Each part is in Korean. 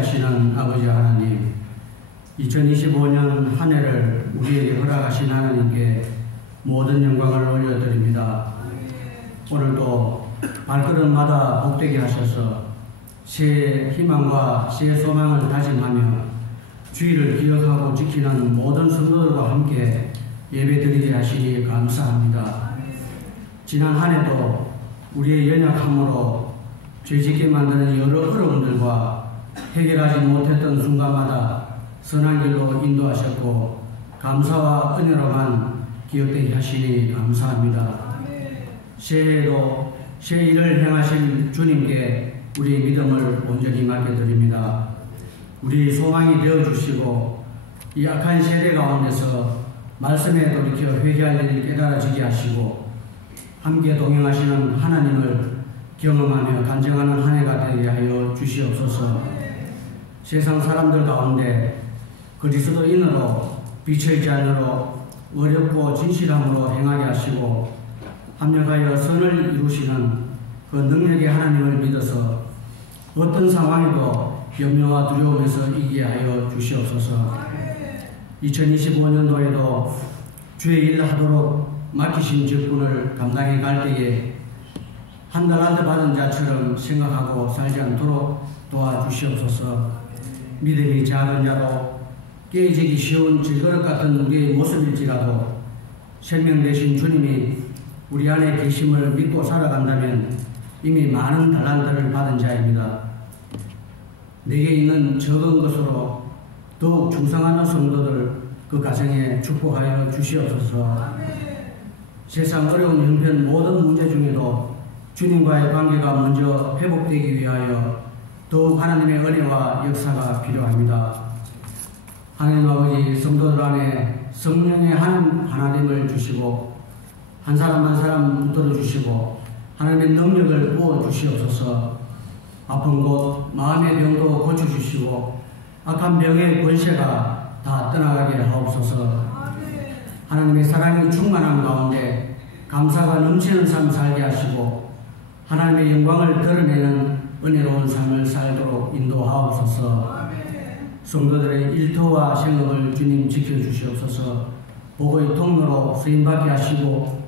하시는 아버지 하나님, 2025년 한 해를 우리에게 허락하신 하나님께 모든 영광을 올려드립니다. 오늘도 발걸음마다 복되게 하셔서 새해 희망과 새해 소망을 다짐하며 주의를 기억하고 지키는 모든 성도들과 함께 예배드리게 하시니 감사합니다. 지난 한 해도 우리의 연약함으로 죄짓게 만드는 여러 어려움들과 해결하지 못했던 순간마다 선한 길로 인도하셨고 감사와 은혜로만 기억되게 하시니 감사합니다. 새해에도 새 일을 행하실 주님께 우리의 믿음을 온전히 맡겨드립니다. 우리 소망이 되어주시고 이 악한 세대 가운데서 말씀에 돌이켜 회개할 일을 깨달아지게 하시고 함께 동행하시는 하나님을 경험하며 간증하는 한 해가 되게 하여 주시옵소서. 세상 사람들 가운데 그리스도인으로 빛의 자녀로 어렵고 진실함으로 행하게 하시고 합력하여 선을 이루시는 그 능력의 하나님을 믿어서 어떤 상황에도 염려와 두려움에서 이기게 하여 주시옵소서. 2025년도에도 주의 일 하도록 맡기신 직분을 감당해 갈 때에 한 달 한 달 받은 자처럼 생각하고 살지 않도록 도와주시옵소서. 믿음이 작은 자로 깨지기 쉬운 질그릇 같은 우리의 모습일지라도 생명 되신 주님이 우리 안에 계심을 믿고 살아간다면 이미 많은 달란트를 받은 자입니다. 내게 있는 적은 것으로 더욱 충성하는 성도들 그 가정에 축복하여 주시옵소서. 세상 어려운 형편 모든 문제 중에도 주님과의 관계가 먼저 회복되기 위하여 더욱 하나님의 은혜와 역사가 필요합니다. 하나님 아버지, 성도들 안에 성령의 하나님을 주시고 한 사람 한 사람 붙들어 주시고 하나님의 능력을 부어 주시옵소서. 아픈 곳 마음의 병도 고쳐주시고 악한 병의 권세가 다 떠나가게 하옵소서. 하나님의 사랑이 충만한 가운데 감사가 넘치는 삶 살게 하시고 하나님의 영광을 드러내는 은혜로운 삶을 살도록 인도하옵소서. 성도들의 일터와 생업을 주님 지켜주시옵소서. 복의 통로로 쓰임받게 하시고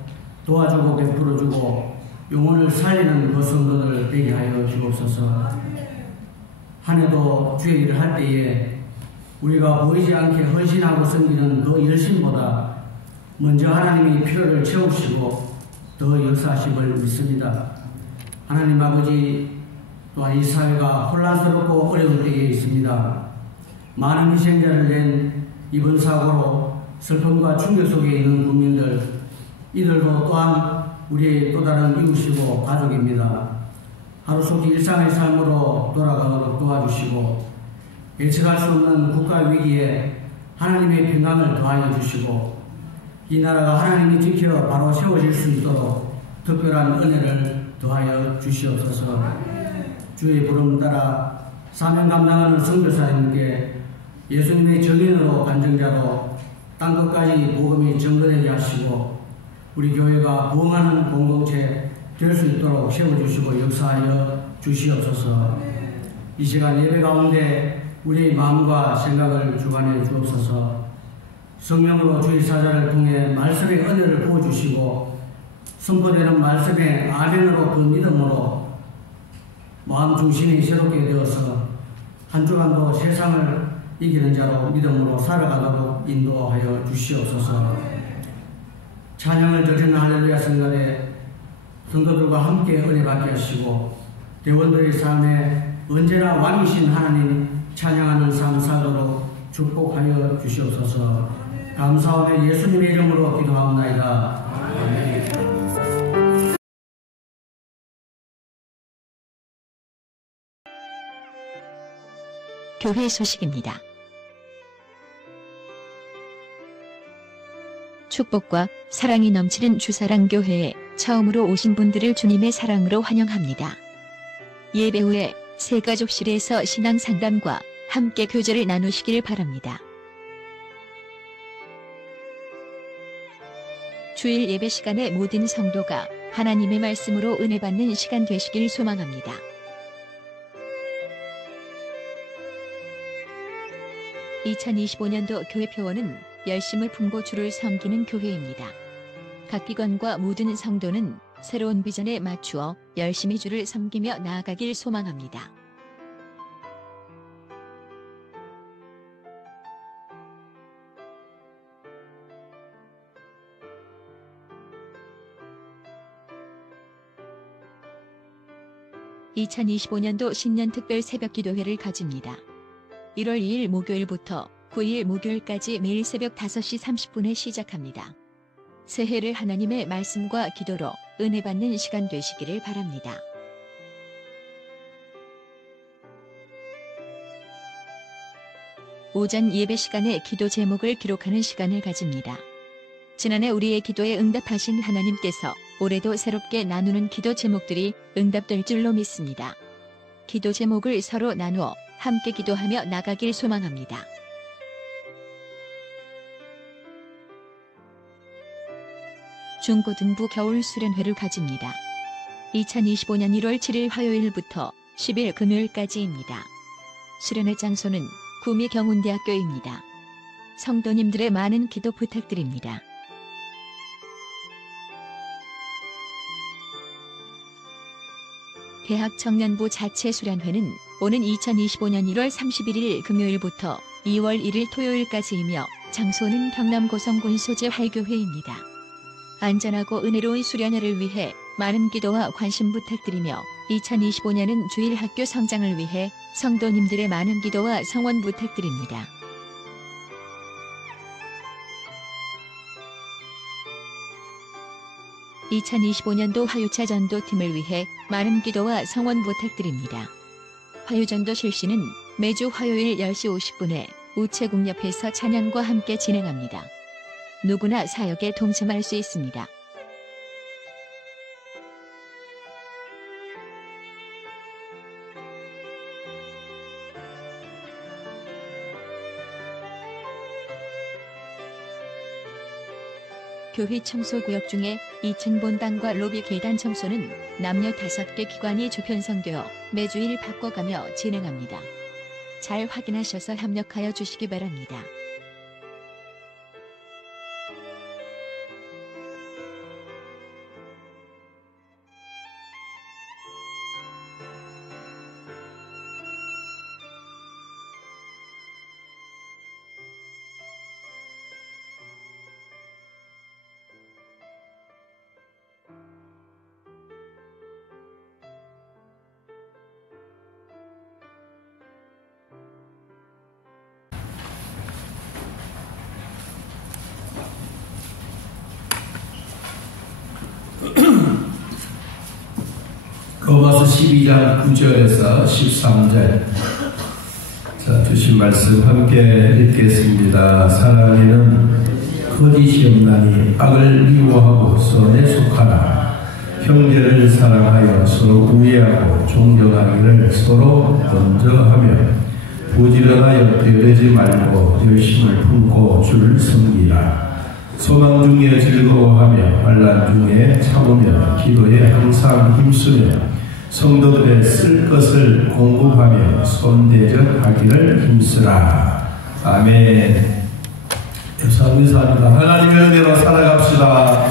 도와주고 베풀어주고 영혼을 살리는 그 성도들 되게 하여 주옵소서. 한 해도 주의 일을 할 때에 우리가 보이지 않게 헌신하고 섬기는 그 열심보다 먼저 하나님이 필요를 채우시고 더 역사하심을 믿습니다. 하나님 아버지, 또한 이 사회가 혼란스럽고 어려운 때에 있습니다. 많은 희생자를 낸 이번 사고로 슬픔과 충격 속에 있는 국민들, 이들도 또한 우리의 또 다른 이웃이고 가족입니다. 하루속히 일상의 삶으로 돌아가도록 도와주시고 예측할 수 없는 국가 위기에 하나님의 평강을 더하여 주시고 이 나라가 하나님이 지켜 바로 세워질 수 있도록 특별한 은혜를 더하여 주시옵소서. 주의 부름 따라 사명 감당하는 선교사님께 예수님의 정인으로 간증자로 땅끝까지 복음이 전거되게 하시고 우리 교회가 부흥하는 공동체 될 수 있도록 세워주시고 역사하여 주시옵소서. 이 시간 예배 가운데 우리의 마음과 생각을 주관해 주옵소서. 성령으로 주의 사자를 통해 말씀의 은혜를 부어주시고 선포되는 말씀의 아멘으로 그 믿음으로 마음 중심이 새롭게 되어서 한 주간도 세상을 이기는 자로 믿음으로 살아가도록 인도하여 주시옵소서. 찬양을 드리는 할렐루야 성가대 성도들과 함께 은혜 받게 하시고 대원들의 삶에 언제나 왕이신 하나님 찬양하는 삶 살도록 축복하여 주시옵소서. 감사하며 예수님의 이름으로 기도하옵나이다. 아멘. 교회 소식입니다. 축복과 사랑이 넘치는 주사랑교회에 처음으로 오신 분들을 주님의 사랑으로 환영합니다. 예배 후에 새가족실에서 신앙상담과 함께 교제를 나누시길 바랍니다. 주일 예배 시간에 모든 성도가 하나님의 말씀으로 은혜 받는 시간 되시길 소망합니다. 2025년도 교회 표어는 열심을 품고 주를 섬기는 교회입니다. 각 기관과 모든 성도는 새로운 비전에 맞추어 열심히 주를 섬기며 나아가길 소망합니다. (2025년도) 신년 특별 새벽 기도회를 가집니다. 1월 2일 목요일부터 9일 목요일까지 매일 새벽 5시 30분에 시작합니다. 새해를 하나님의 말씀과 기도로 은혜 받는 시간 되시기를 바랍니다. 오전 예배 시간에 기도 제목을 기록하는 시간을 가집니다. 지난해 우리의 기도에 응답하신 하나님께서 올해도 새롭게 나누는 기도 제목들이 응답될 줄로 믿습니다. 기도 제목을 서로 나누어 함께 기도하며 나가길 소망합니다. 중고등부 겨울 수련회를 가집니다. 2025년 1월 7일 화요일부터 10일 금요일까지입니다. 수련회 장소는 구미 경운대학교입니다. 성도님들의 많은 기도 부탁드립니다. 대학 청년부 자체 수련회는 오는 2025년 1월 31일 금요일부터 2월 1일 토요일까지이며 장소는 경남 고성군 소재 활교회입니다. 안전하고 은혜로운 수련회를 위해 많은 기도와 관심 부탁드리며 2025년은 주일 학교 성장을 위해 성도님들의 많은 기도와 성원 부탁드립니다. (2025년도) 화요차 전도팀을 위해 많은 기도와 성원 부탁드립니다. 화요전도 실시는 매주 화요일 10시 50분에 우체국 옆에서 찬양과 함께 진행합니다. 누구나 사역에 동참할 수 있습니다. 교회 청소구역 중에 2층 본당과 로비 계단 청소는 남녀 5개 기관이 조편성되어 매주일 바꿔가며 진행합니다. 잘 확인하셔서 협력하여 주시기 바랍니다. 로마서 12장 9절에서 13절 자, 주신 말씀 함께 읽겠습니다. 사랑에는 거짓이 없나니 악을 미워하고 선에 속하라. 형제를 사랑하여 서로 우애하고 존경하기를 서로 먼저 하며 부지런하여 게으르지 말고 열심을 품고 주를 섬기라. 소망 중에 즐거워하며 환난 중에 참으며 기도에 항상 힘쓰며 성도들의 쓸 것을 공급하며 손대적하기를 힘쓰라. 아멘. 감사합니다. 하나님의 은혜로 살아갑시다.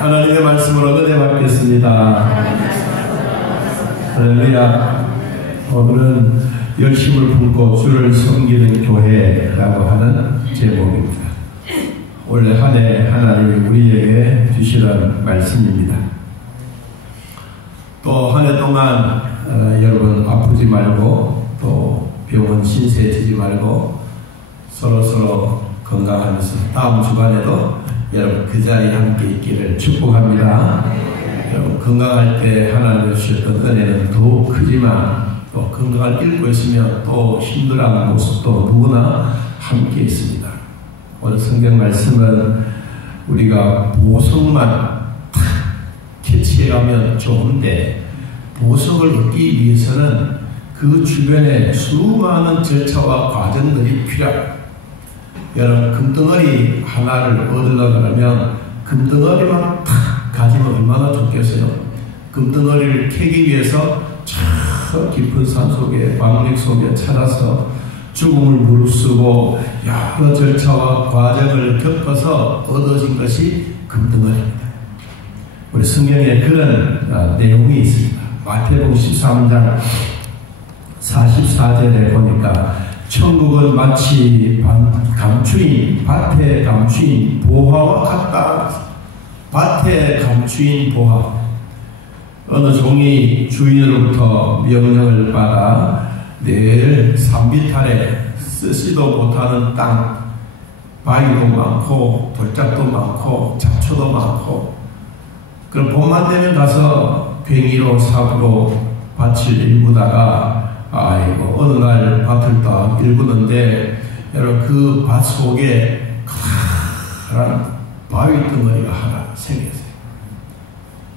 하나님의 말씀으로 은혜 받겠습니다. 할렐루야. 오늘은 열심을 품고 주를 섬기는 교회라고 하는 제목입니다. 올해 한 해 하나님이 우리에게 주시는 말씀입니다. 또 한 해 동안 여러분 아프지 말고 또 병원 신세지지 말고 서로 건강하면서 다음 주간에도 여러분 그 자리에 함께 있기를 축복합니다. 여러분 건강할 때 하나님 주셨던 은혜는 더욱 크지만 또 건강을 잃고 있으면 또 힘들어하는 모습도 누구나 함께 있습니다. 오늘 성경 말씀은 우리가 보석만 캐치해가면 좋은데 보석을 얻기 위해서는 그 주변에 수많은 절차와 과정들이 필요합니다. 여러분 금덩어리 하나를 얻으려고 하면 금덩어리만 탁 가지면 얼마나 좋겠어요. 금덩어리를 캐기 위해서 저 깊은 산 속에 광맥 속에 찾아서 죽음을 무릅쓰고 여러 절차와 과정을 겪어서 얻어진 것이 금덩어리입니다. 우리 성경에 그런 내용이 있습니다. 마태복음 13장 44절에 보니까 천국은 마치 밭에 감추인 보화와 같다. 밭에 감추인 보화. 어느 종이 주인으로부터 명령을 받아 내일 산비탈에 쓰지도 못하는 땅, 바위도 많고 돌짝도 많고 잡초도 많고, 그럼 봄만 되면 가서 괭이로 삽으로 밭을 일구다가 아이고 어느 날 밭을 딱 일구는데 여러분 그 밭 속에 커다란 바위 덩어리가 하나 생겼어요.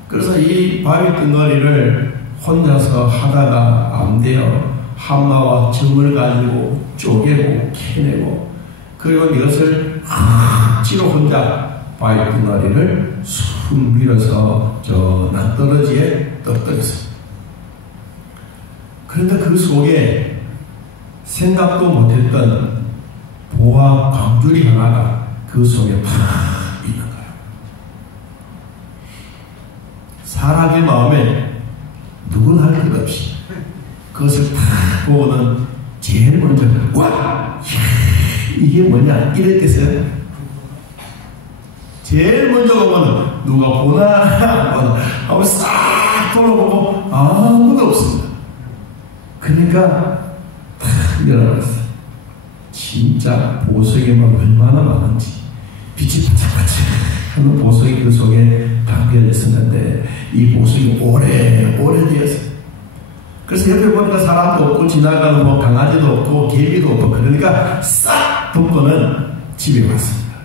그래서 이 바위 덩어리를 혼자서 하다가 안 돼요. 한마와 점을 가지고 쪼개고 캐내고, 그리고 이것을 억지로 혼자 바위 덩어리를 쑥 밀어서 저 낭떠러지에 떨어뜨렸어요. 그런데 그 속에 생각도 못했던 보화 광줄이 하나가 그 속에 팍 있는 거예요. 사람의 마음에 누구나 할 것 없이 그것을 탁 보고는 제일 먼저 와! 이게 뭐냐? 이랬겠어요? 제일 먼저 보면 누가 보나 안 보나 하고 싹 돌아보고 아무도 없습니다. 그러니까 탁 열어봤어요. 진짜 보석에만 얼마나 많은지 빛이 반짝반짝 하는 보석이 그 속에 담겨 있었는데 이 보석이 오래되었어요. 그래서 옆에 보니까 사람도 없고 지나가는 뭐 강아지도 없고 개미도 없고, 그러니까 싹 덮고는 집에 왔습니다.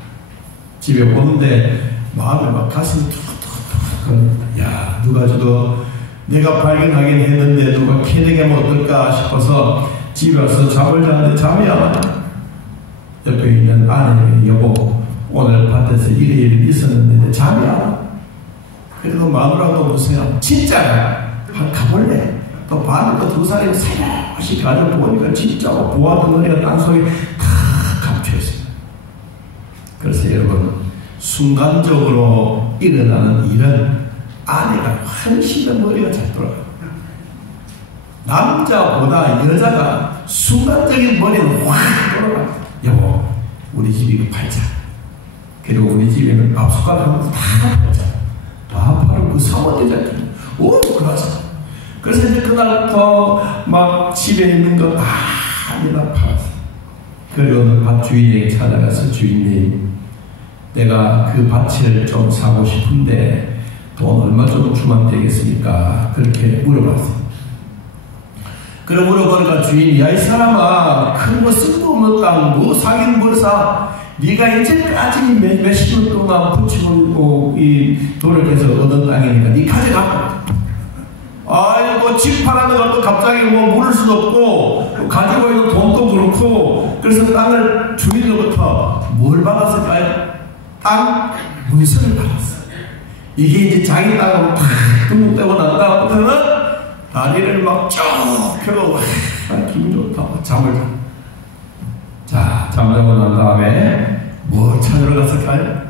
집에 오는데 마음에 막 가슴이 툭툭툭, 야 누가 저도 내가 발견하긴 했는데 누가 캐내게 하면 어떨까 싶어서 집에 와서 잠을 자는데 잠이 안 와요. 옆에 있는 아내에게 여보 오늘 밭에서 일이 있었는데 잠이 안 와. 그래도 마누라도 보세요. 진짜야. 가볼래? 또 밤에 또 두 사람이 살며시 가져보니까 진짜 보아 덩어리가 땅속에 다 감춰있어요. 그래서 여러분 순간적으로 일어나는 일은 아내가 훨씬 더 머리가 잘 돌아가요. 남자보다 여자가 순간적인 머리는 확 돌아가요. 여보 우리 집이 이거 팔자. 그리고 우리 집에는 밥숟가락 하면서 다 팔자. 다 팔고 그 사모되잖아요. 오 그러자. 그래서 이제 그날부터 막 집에 있는 거 다 팔았어요. 그리고 어느 밭 주인에게 찾아가서 주인님 내가 그 밭을 좀 사고 싶은데 돈 얼마 좀 주면 되겠습니까? 그렇게 물어봤어요. 그래 물어보니까 주인이 야 이 사람아 큰 거 쓸모없는 땅 뭐 사긴 뭘 사? 네가 이제까지 몇십 년 동안 붙이고 이 노력해서 얻은 땅이니까 네 가져가. 아이고 집 팔아는 것도 갑자기 뭐 물을 수도 없고 가지고 있는 돈도 그렇고, 그래서 땅을 주인으로부터 뭘 받았을까요? 땅 문서를 받았어요. 이게 이제 자기 땅으로 탁 등록되고 난 다음부터는 다리를 막 쭉 펴고 기분 좋다. 잠을 자 잠자고 난 다음에 뭐 찾으러 갔을까요?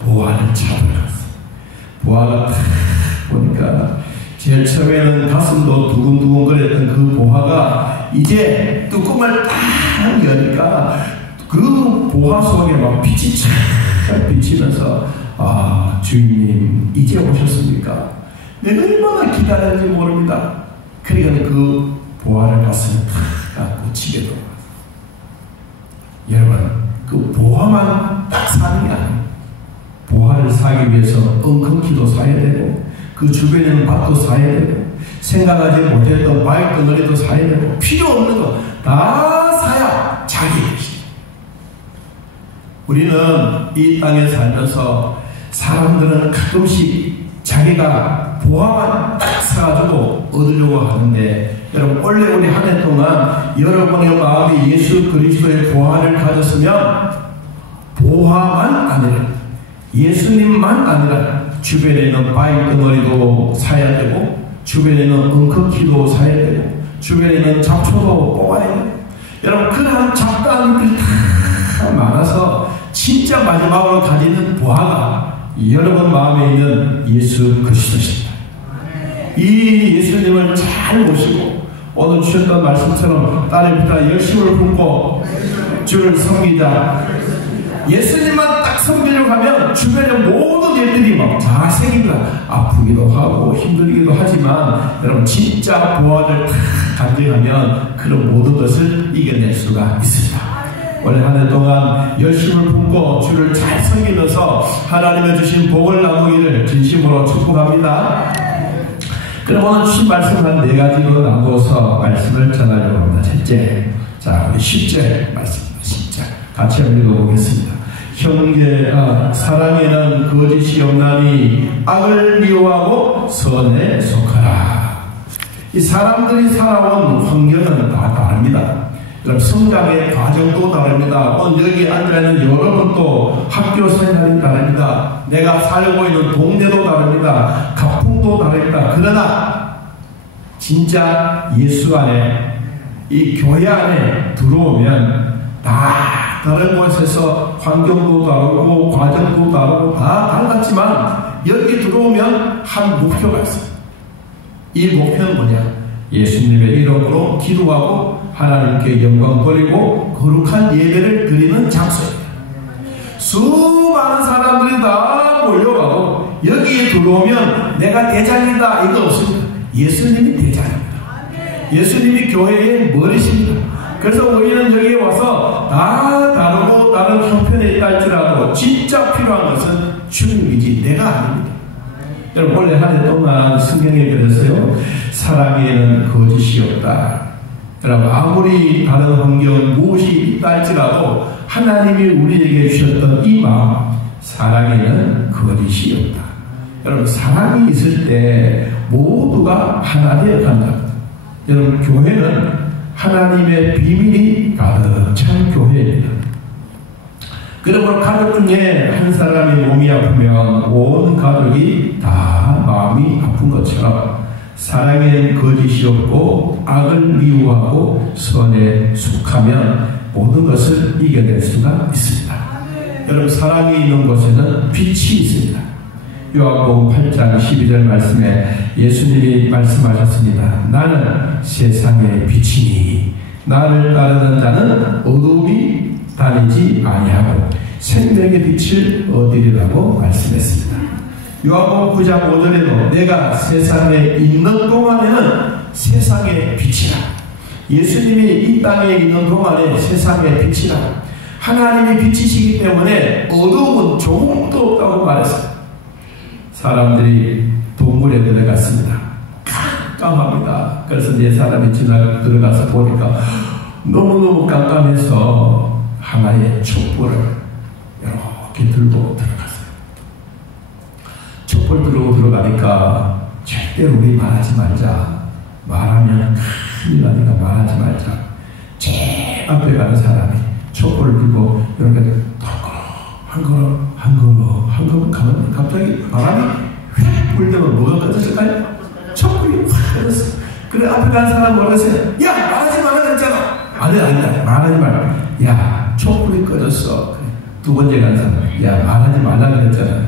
보화를 찾으러 갔어요. 보화가 탁 보니까 제일 처음에는 가슴도 두근두근 거렸던 그 보화가 이제 뚜껑을 딱 여니까 그 보화 속에 막 빛이 쫙 비치면서 아 주인님 이제 오셨습니까? 내가 얼마나 기다렸는지 모릅니다. 그러니까 그 보화를 가슴에 탁 갖고 집에 들어갔어요. 여러분 그 보화만 딱 사는 게 아니에요. 보화를 사기 위해서 엉겅퀴도 사야 되고 그 주변에는 밭도 사야 되고 생각하지 못했던 바위 덩어리도 사야 되고 필요 없는 거 다 사야 자기 것이다. 우리는 이 땅에 살면서 사람들은 가끔씩 자기가 보화만 딱 사가지고 얻으려고 하는데, 여러분 원래 우리 한 해 동안 여러분의 마음이 예수 그리스도의 보화를 가졌으면 보화만 아니라 예수님만 아니라 주변에 있는 바위 덩어리도 사야 되고 주변에 있는 엉겅퀴도 사야 되고 주변에 있는 잡초도 뽑아야 되고 여러분, 그런 잡다한 일들이 다 많아서 진짜 마지막으로 가지는 보화가 여러분 마음에 있는 예수 그리스도십니다. 이 예수님을 잘 모시고 오늘 주셨던 말씀처럼 딸에부터 열심을 품고 주를 섬기자. 예수님만 딱 섬기려고 하면 주변의 모든 일들이 막 다 생깁니다. 아프기도 하고 힘들기도 하지만 여러분 진짜 보화를 다 간직하면 그런 모든 것을 이겨낼 수가 있습니다. 올 한 해 동안 열심을 품고 주를 잘 섬기면서 하나님의 주신 복을 나누기를 진심으로 축복합니다. 그럼 오늘 주신 말씀 한 4가지로 나누어서 말씀을 전하려고 합니다. 첫째, 자, 우리 10절 말씀, 10절 같이 읽어보겠습니다. 형제, 사랑에는 거짓이 없나니 악을 미워하고 선에 속하라. 이 사람들이 살아온 환경은 다 다릅니다. 성장의 과정도 다릅니다. 여기 앉아있는 여러분도 학교 생활이 다릅니다. 내가 살고 있는 동네도 다릅니다. 가풍도 다릅니다. 그러나 진짜 예수 안에, 이 교회 안에 들어오면 다 다른 곳에서 환경도 다르고 과정도 다르고 다 달랐지만 여기 들어오면 한 목표가 있어요. 이 목표는 뭐냐? 예수님의 이름으로 기도하고 하나님께 영광 돌리고 거룩한 예배를 드리는 장소입니다. 수많은 사람들이 다 몰려가고 여기에 들어오면 내가 대장이다 이거 없습니다. 예수님이 대장입니다. 예수님이 교회의 머리십니다. 그래서 우리는 여기에 와서 다 다르고 다른 형편에 있다 할지라도 진짜 필요한 것은 주님이지 내가 아닙니다. 여러분, 원래 한 해 동안 성경에 그랬어요. 사랑에는 거짓이 없다. 여러분, 아무리 다른 환경 무엇이 있다 할지라도 하나님이 우리에게 주셨던 이 마음, 사랑에는 거짓이 없다. 여러분, 사랑이 있을 때 모두가 하나 되어 간다. 여러분, 교회는 하나님의 비밀이 가득 찬 교회입니다. 그러므로 가족 중에 한 사람이 몸이 아프면 온 가족이 다 마음이 아픈 것처럼 사랑에는 거짓이 없고 악을 미워하고 선에 속하면 모든 것을 이겨낼 수가 있습니다. 여러분, 사랑이 있는 곳에는 빛이 있습니다. 요한복음 8장 12절 말씀에 예수님이 말씀하셨습니다. 나는 세상의 빛이니 나를 따르는 자는 어둠이 다니지 아니하고 생명의 빛을 얻으리라고 말씀했습니다. 요한복음 9장 5절에도 내가 세상에 있는 동안에는 세상의 빛이라. 예수님이 이 땅에 있는 동안에 세상의 빛이라. 하나님이 빛이시기 때문에 어두움은 조금도 없다고 말했습니다. 사람들이 동굴에 들어갔습니다. 깜깜합니다. 그래서 4사람이 들어가서 보니까 너무너무 깜깜해서 하나의 촛불을 이렇게 들고 들어갔어요. 촛불 들고 들어가니까 절대로 우리 말하지 말자. 말하면 큰일 나니까 말하지 말자. 제일 앞에 가는 사람이 촛불을 들고 이렇게 한 걸음 가면 갑자기 바람이 휙 불더면 뭐가 꺼졌을까요? 촛불이 확 꺼졌어. 그래, 앞에 가는 사람 뭐라고 했어요? 야, 말하지 말라 그랬잖아. 아니다, 말하지 말라. 야, 촛불이 꺼졌어. 그래. 2번째 가는 사람, 야, 말하지 말라 그랬잖아.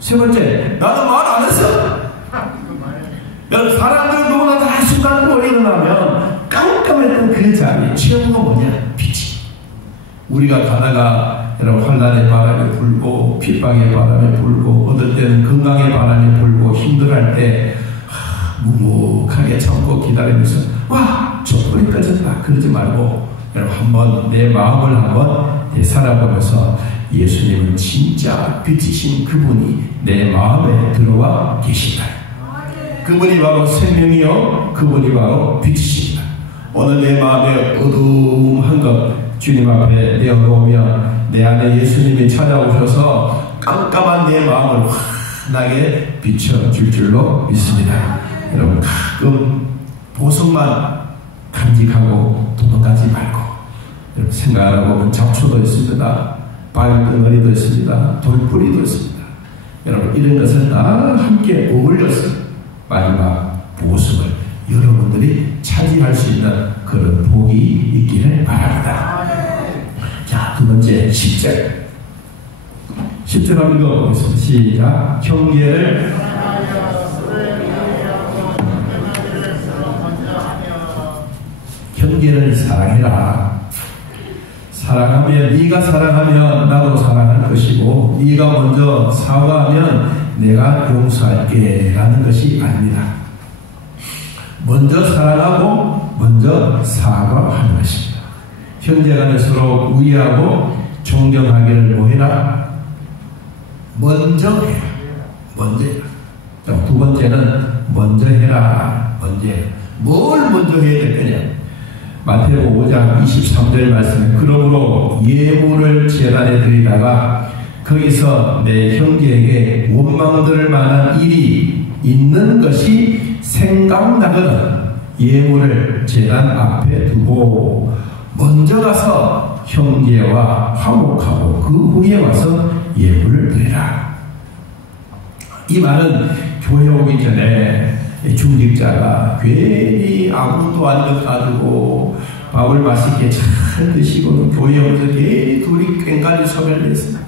3번째, 나도 말 안 했어. 여러분, 사람들은 누구나 다 순간적으로 일어나면 깜깜했던 그 자리에 최후가 뭐냐? 빛이. 우리가 가다가 여러분, 환난의 바람이 불고 핍박의 바람이 불고 어떨 때는 건강의 바람이 불고 힘들어할 때 묵묵하게 참고 기다리면서 와, 촛불이 꺼졌다 그러지 말고 여러분, 한번 내 마음을 한번 살아보면서 예수님은 진짜 빛이신 그분이 내 마음에 들어와 계신다. 그분이 바로 생명이요, 그분이 바로 빛이십니다. 오늘 내 마음에 어두움한 것 주님 앞에 내어놓으면 내 안에 예수님이 찾아오셔서 깜깜한 내 마음을 환하게 비춰줄 줄로 믿습니다. 여러분, 가끔 보석만 간직하고 도망가지 말고, 여러분, 생각하다 보면 잡초도 있습니다. 바위덩어리도 있습니다. 돌뿌리도 있습니다. 여러분, 이런 것을 다 함께 어울려서 마지막 보석을 여러분들이 차지할 수 있는 그런 복이 있기를 바랍니다. 10절 한번 읽어보겠습니다. 시작. 형제를 사랑해라. 사랑하면 네가 사랑하면 나도 사랑할 것이고 네가 먼저 사과하면 내가 용서할게 라는 것이 아닙니다. 먼저 사랑하고 먼저 사과하는 것입니다. 형제간에 서로 우애하고 존경하기를 뭐해라? 먼저 해라. 먼저 해라. 두 번째는 먼저 해라. 먼저 해라. 뭘 먼저 해야 될 거냐? 마태복음 5장 23절 말씀에 그러므로 예물을 제단에 드리다가 거기서 내 형제에게 원망들을 만한 일이 있는 것이 생각나거든 예물을 제단 앞에 두고 먼저 가서 형제와 화목하고 그 후에 와서 예물을 드리라. 이 말은 교회 오기 전에 중직자가 괜히 아무것도 아닌 것 가지고 밥을 맛있게 잘 드시고는 교회에 오면서 괜히 둘이 꽹가리 소리를 냈습니다.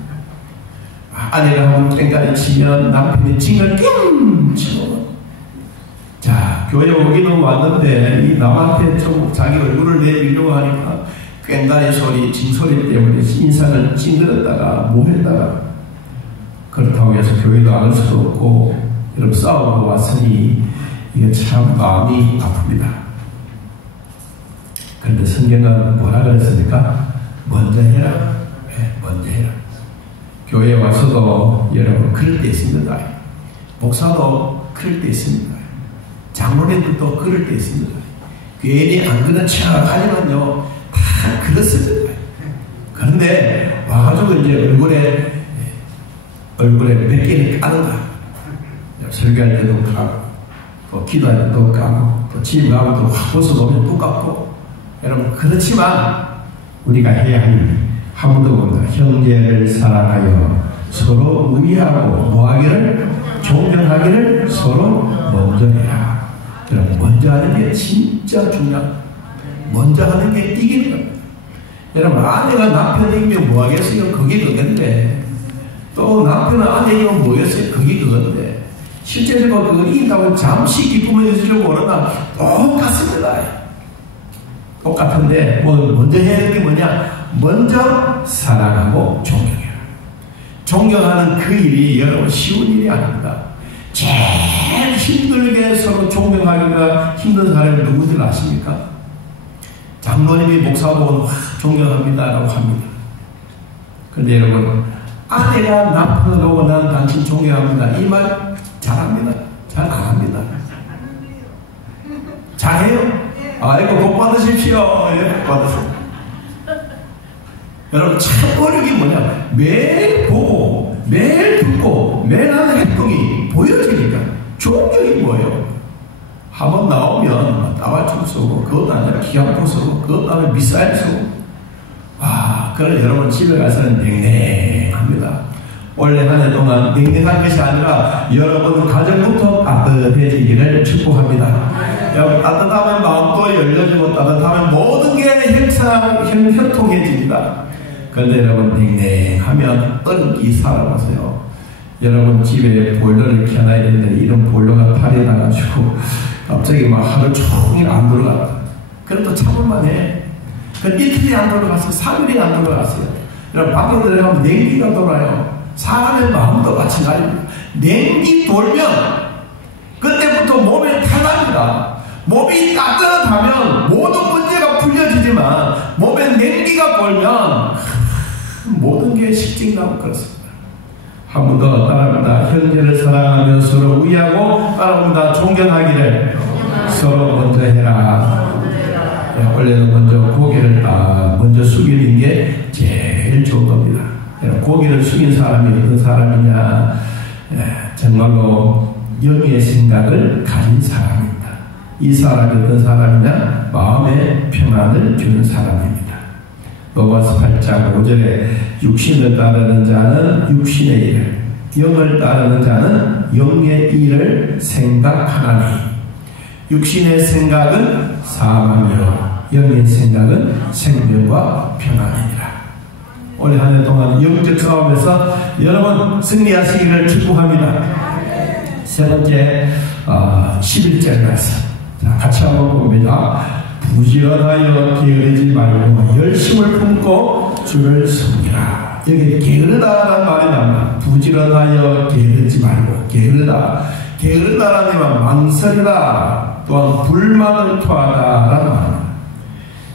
아내가 한번 꽹가리 치면 남편이 찡을 띵 치고 자 교회 오기는 왔는데 이 남한테 좀 자기 얼굴을 내밀려고 하니까 꽹가리 소리 징소리 때문에 인상을 찡그렸다가 뭐했다가 그렇다고 해서 교회도 안 올 수도 없고 여러분 싸우고 왔으니 이게 참 마음이 아픕니다. 그런데 성경은 뭐라 그랬습니까? 먼저 해라. 네, 먼저 해라. 교회에 와서도 여러분 그럴 때 있습니다. 목사도 그럴 때 있습니다. 장로님들도 그럴 때 있습니다. 괜히 안 그런 척 하지만요 다 그렇습니다. 그런데 와가지고 이제 얼굴에 몇 개를 까는가. 설교할 때도 까고 또 기도할 때도 까고 또 집에 가면 또 확 벗어놓으면 또 깎고 여러분 그렇지만 우리가 해야 할 일이 한 번도 봅니다. 형제를 사랑하여 서로 우애하고 뭐하기를 존경하기를 서로 먼저 해라. 여러분 먼저 하는 게 진짜 중요합니다. 먼저 하는 게 이기는 겁니다. 여러분 아내가 남편을 이기면 뭐하겠어요? 그게 그건데 또 남편은 아내 이기면 뭐겠어요? 그게 그건데 실제적으로 그거 이긴다고 잠시 기쁨을 주려고 그러나 똑같습니다. 똑같은데 먼저 해야 될 게 뭐냐? 먼저 사랑하고 존경해라. 존경하는 그 일이 여러분 쉬운 일이 아닙니다. 제일 힘들게 서로 존경하기가 힘든 사람이 누구들 아십니까? 장로님이 목사 보고 존경합니다 라고 합니다. 그런데 여러분 아내가 남편을 보고 나는 당신 존경합니다 이 말 잘합니다. 잘 안합니다. 잘해요? 아이고 복 받으십시오. 예, 복 받으세요. 여러분 참 어려운 게 뭐냐? 매일 보고 매일 듣고 매일 하는 행동이 보여지니까 존경이 뭐예요? 한번 나오면 따발총 쏘고 그것 아니라 기압포 쏘고 그것 아니라 미사일 쏘고 그래 여러분 집에 가서는 냉랭합니다. 원래 한 해 동안 냉랭한 것이 아니라 여러분 가정부터 따뜻해지기를 축복합니다. 여러분 따뜻하면 마음도 열려지고 따뜻하면 모든 게 형통해집니다. 그런데 여러분 냉랭하면 얼기 살아보세요. 여러분 집에 보일러를 켜놔야 되는데 이런 보일러가 탈이 나가지고 갑자기 막 하루 종일 안 돌아갔다. 그래도 참을만 해. 이틀이 안 돌아갔어요. 3일이 안 돌아갔어요. 여러분 밖에 들어가면 냉기가 돌아요. 사람의 마음도 마찬가지입니다. 냉기 돌면 그때부터 몸에 탈납니다. 몸이 따뜻하면 모든 문제가 풀려지지만 몸에 냉기가 돌면 모든 게 실증나고 그렇습니다. 한 번 더 따라합니다. 형제를 사랑하며 서로 우애하고 따라합니다. 존경하기를 서로 먼저 해라. 원래는 먼저 고개를 먼저 숙이는 게 제일 좋은 겁니다. 고개를 숙인 사람이 어떤 사람이냐? 정말로 영의 생각을 가진 사람입니다. 이 사람이 어떤 사람이냐? 마음의 평안을 주는 사람입니다. 로마서 8장 5절에 육신을 따르는 자는 육신의 일을, 영을 따르는 자는 영의 일을 생각하나니 육신의 생각은 사망이요 영의 생각은 생명과 평안이니라. 올해 한 해 동안 영적 싸움에서 여러분 승리하시기를 축복합니다. 세 번째 11절 말씀. 자, 같이 한번 봅니다. 부지런하여 게으르지 말고 열심을 품고 주를 섬기라. 여기 게으르다라는 말이 나옵니다. 부지런하여 게으르지 말고 게으르다라는 말은 망설이다, 또한 불만을 토하다라는 말입니다.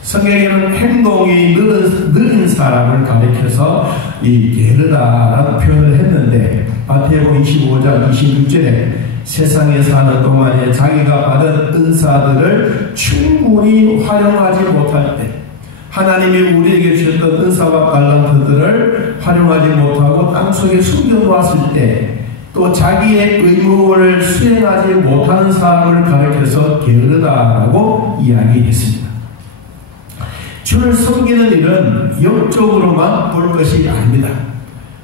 성경에는 행동이 느린 사람을 가리켜서 이 게으르다라는 표현을 했는데, 마태복음 25장 26절에 세상에 사는 동안에 자기가 받은 은사들을 충분히 활용하지 못할 때, 하나님이 우리에게 주셨던 은사와 달란트들을 활용하지 못하고 땅속에 숨겨놓았을 때, 또 자기의 의무를 수행하지 못하는 사람을 가리켜서 게으르다라고 이야기했습니다. 주를 섬기는 일은 영적으로만 볼 것이 아닙니다.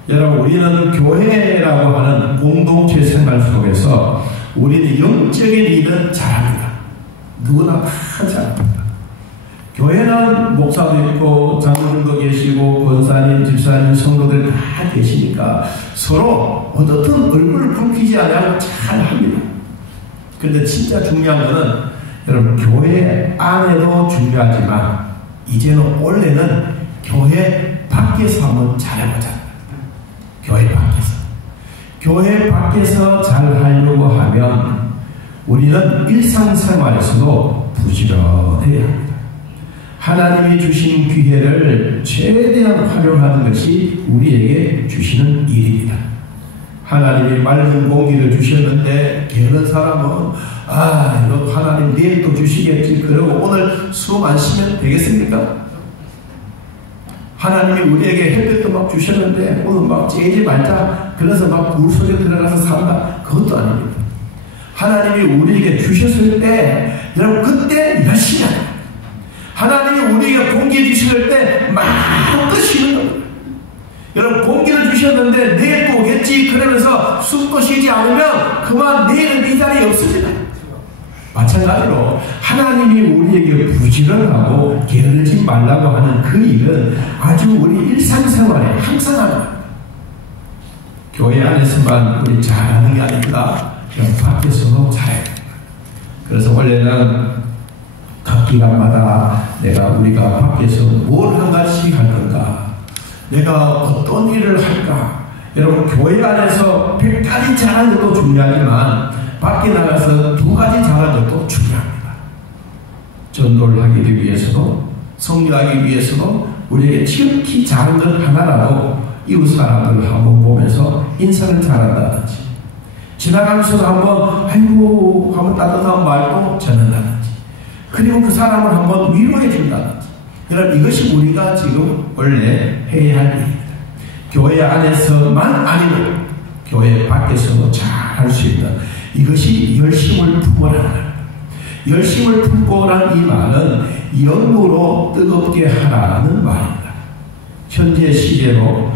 여러분, 우리는 교회라고 하는 공동체 생활 속에서 우리는 영적인 일은 잘합니다. 누구나 다 잘합니다. 교회는 목사도 있고 장로님도 계시고 권사님, 집사님, 성도들 다 계시니까 서로 어떻든 얼굴을 붉히지 않고 잘합니다. 그런데 진짜 중요한 것은 여러분, 교회 안에도 중요하지만 이제는 원래는 교회 밖에서 한번 잘해보자. 교회 밖에서 잘하려고 하면 우리는 일상생활에서도 부지런해야 합니다. 하나님이 주신 기회를 최대한 활용하는 것이 우리에게 주시는 일입니다. 하나님이 맑은 공기를 주셨는데 게으른 사람은 이거 하나님 내일 또 주시겠지, 그러고 오늘 수업 안 쉬면 되겠습니까? 하나님이 우리에게 햇볕도 막 주셨는데 오늘 막 쬐지 말자, 그래서 막 물속에 들어가서 산다, 그것도 아닙니다. 하나님이 우리에게 주셨을 때 여러분 그때 열심히 하라. 하나님이 우리에게 공기 주실 때 마음껏 쉬는 겁니다. 여러분, 공기를 주셨는데 내일 또 오겠지 그러면서 숨도 쉬지 않으면 그만 내일은 이 자리에 없습니다. 마찬가지로 하나님이 우리에게 부지런하고 게으르지 말라고 하는 그 일은 아주 우리 일상생활에 항상 하는 겁니다. 교회 안에서만 우리 잘하는 게 아닙니다. 그냥 밖에서도 잘해야 됩니다. 그래서 원래는 각 기간마다 우리가 밖에서 뭘 한 가지씩 할 건가, 내가 어떤 일을 할까. 여러분, 교회 안에서 100가지 잘하는 것도 중요하지만 밖에 나가서 2가지 잘하는 것도 중요합니다. 전도를 하기 위해서도, 성리하기 위해서도 우리에게 지극히 작은 것 하나라도 이웃 사람들을 한번 보면서 인사를 잘한다든지, 지나가면서도 한번 아이고 한번 따뜻한 말도 전한다든지, 그리고 그 사람을 한번 위로해 준다든지, 여러분, 이것이 우리가 지금 원래 해야 할 일입니다. 교회 안에서만 아니고 교회 밖에서도 잘 할 수 있다. 이것이 열심을 품어라는 겁니다. 열심을 품고라는 이 말은 영으로 뜨겁게 하라는 말입니다. 현재 시제로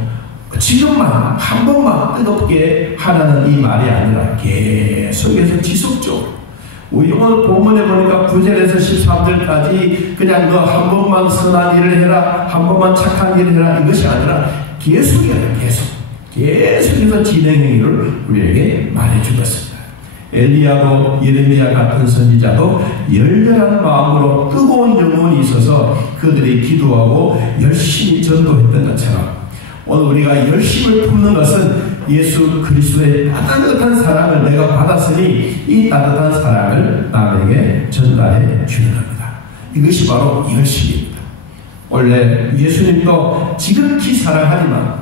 지금만 한 번만 뜨겁게 하라는 이 말이 아니라 계속해서 지속적으로, 우리 오늘 본문에 보니까 9절에서 13절까지 그냥 너 한 번만 선한 일을 해라, 한 번만 착한 일을 해라, 이것이 아니라 계속해라. 계속해서 진행행위를 우리에게 말해주었습니다. 엘리야도 예레미야 같은 선지자도 열렬한 마음으로 뜨거운 영혼이 있어서 그들이 기도하고 열심히 전도했던 것처럼, 오늘 우리가 열심을 품는 것은 예수 그리스도의 따뜻한 사랑을 내가 받았으니 이 따뜻한 사랑을 남에게 전달해 주는 겁니다. 이것이 바로 열심입니다. 원래 예수님도 지극히 사랑하지만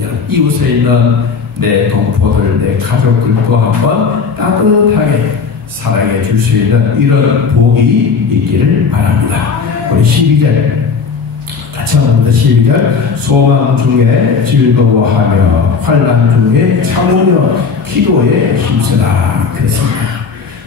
여러분, 이웃에 있는 내 동포들, 내 가족들도 한번 따뜻하게 사랑해 줄 수 있는 이런 복이 있기를 바랍니다. 우리 12절 같이 한번 12절 소망 중에 즐거워하며 환난 중에 참으며 기도에 힘쓰라. 그렇습니다.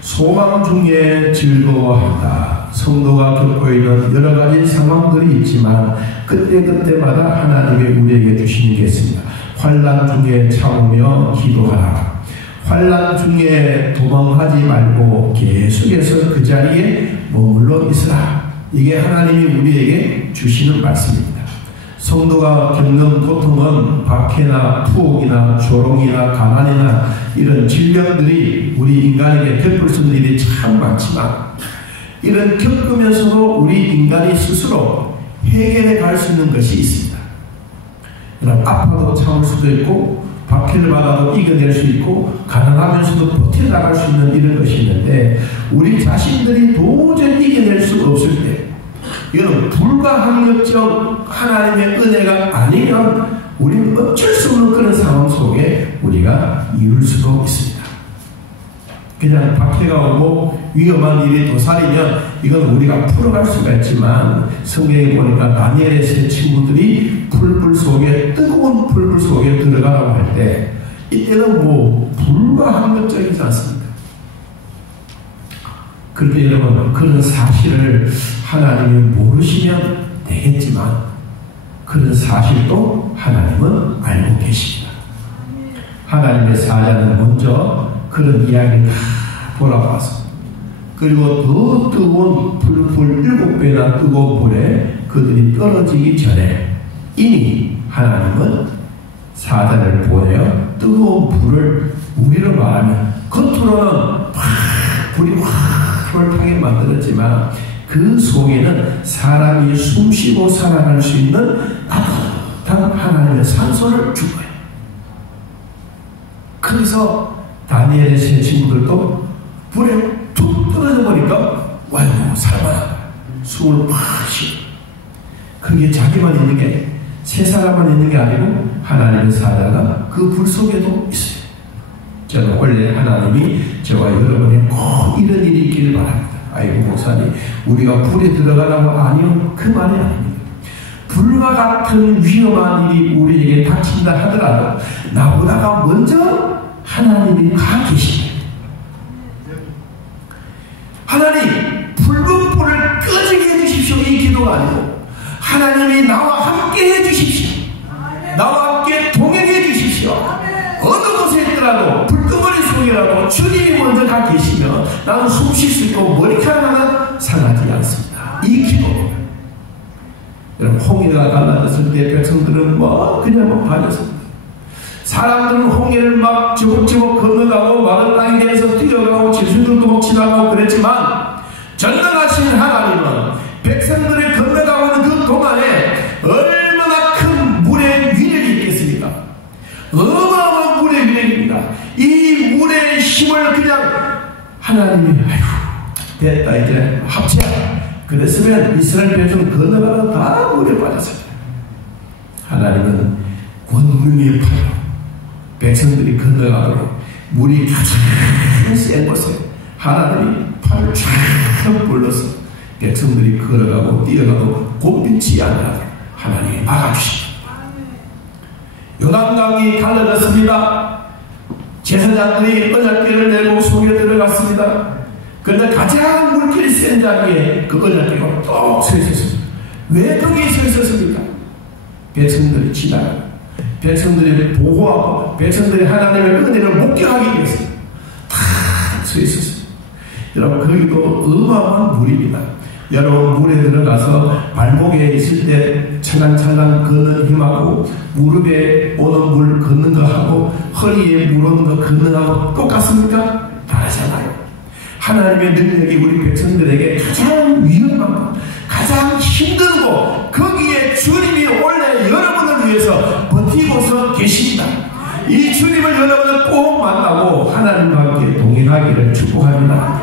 소망 중에 즐거워한다. 성도가 겪고 있는 여러 가지 상황들이 있지만 그때그때마다 하나님이 우리에게 주시는 게 있습니다. 환난 중에 참으며 기도하라. 환난 중에 도망하지 말고 계속해서 그 자리에 머물러 있으라. 이게 하나님이 우리에게 주시는 말씀입니다. 성도가 겪는 고통은 박해나 투옥이나 조롱이나 가난이나 이런 질병들이 우리 인간에게 베풀 수 있는 일이 참 많지만, 이런 겪으면서도 우리 인간이 스스로 해결해 갈 수 있는 것이 있습니다. 아파도 참을 수도 있고, 박해를 받아도 이겨낼 수 있고, 가난하면서도 버텨나갈 수 있는 이런 것이 있는데, 우리 자신들이 도저히 이겨낼 수 없을 때, 이건 불가항력적 하나님의 은혜가 아니면 우리는 어쩔 수 없는 그런 상황 속에 우리가 이룰 수도 있습니다. 그냥 박해가 오고 위험한 일이 도사리면 이건 우리가 풀어갈 수가 있지만, 성경에 보니까 다니엘의 세 친구들이 풀불 속에, 뜨거운 풀불 속에 들어가라고 할 때, 이때는 뭐 불가항력적이지 않습니까? 그런데 여러분, 그런 사실을 하나님이 모르시면 되겠지만, 그런 사실도 하나님은 알고 계십니다. 하나님의 사자는 먼저 그런 이야기를 다 돌아봤습니다. 그리고 더 뜨거운 불 7배나 뜨거운 불에 그들이 떨어지기 전에 이미 하나님은 사자를 보내어 뜨거운 불을, 우리로 말하면 겉으로는 불이 타게 만들었지만 그 속에는 사람이 숨쉬고 살아갈 수 있는 따뜻한 하나님의 산소를 준 거예요. 그래서 다니엘의 세 친구들도 불에 툭 떨어져 보니까 와이고 살만하다, 숨을 팍 쉬고. 그게 자기만 있는 게, 세 사람만 있는 게 아니고 하나님의 사자가 그 불 속에도 있어요. 저는 원래 하나님이 저와 여러분의 꼭 이런 일이 있기를 바랍니다. 아이고 목사님, 우리가 불에 들어가라고? 아니요, 그 말이 아닙니다. 불과 같은 위험한 일이 우리에게 닥친다 하더라도 나보다가 먼저 하나님이 가 계십니다. 하나님, 붉은 불을 꺼지게 해주십시오, 이 기도가 아니고, 하나님이 나와 함께 해주십시오, 나와 함께 동행해 주십시오. 어느 곳에 있더라도 불덩어리 속이라도 주님이 먼저 가 계시면 나는 숨 쉴 수 있고 머리카락 하나 상하지 않습니다. 이 기도입니다. 여러분, 홍해가 갈라졌을 때 백성들은 그냥 반렸습니다. 사람들은 홍해를 막 지목지목 건너가고 마른 땅에 대해서 뛰어가고 지수들도 막 지나가고 그랬지만, 전능하신 하나님은 백성들이 건너가고 있는 그 동안에 얼마나 큰 물의 위력이 있겠습니까? 어마어마한 물의 위력입니다. 이 물의 힘을 그냥 하나님이 됐다, 이제 합치야. 그랬으면 이스라엘 백성 건너가다 다 물에 빠졌어요. 하나님은 권능의 팔로 백성들이 건너가도록 물이 가장 센 곳에 하나님이 팔을 쫙 불러서 백성들이 걸어가고 뛰어가고 곤빛이 아니라 하나님이 막아주십니다. 요단강이 갈라졌습니다. 제사장들이 언약궤를 내고 속에 들어갔습니다. 그런데 가장 물길이 센 자리에 그 언약궤가 또 서 있었습니다. 왜 거기에 서 있었습니까? 백성들이 지나가고, 백성들이 보호하고, 백성들이 하나님의 은혜를 목격하기 위해서 다 서 있었습니다. 여러분, 거기도 어마어마한 물입니다. 여러분, 물에 들어가서 발목에 있을 때 찰랑찰랑 걷는 힘하고, 무릎에 오는 물 걷는 거하고, 허리에 물 오는 거 걷는 거하고 똑같습니까? 다르잖아요. 하나님의 능력이 우리 백성들에게 가장 위험하고 가장 힘들고, 거기에 주님이 원래 여러분을 위해서 버티고서 계십니다. 이 주님을 여러분은 꼭 만나고 하나님과 함께 동행하기를 축복합니다.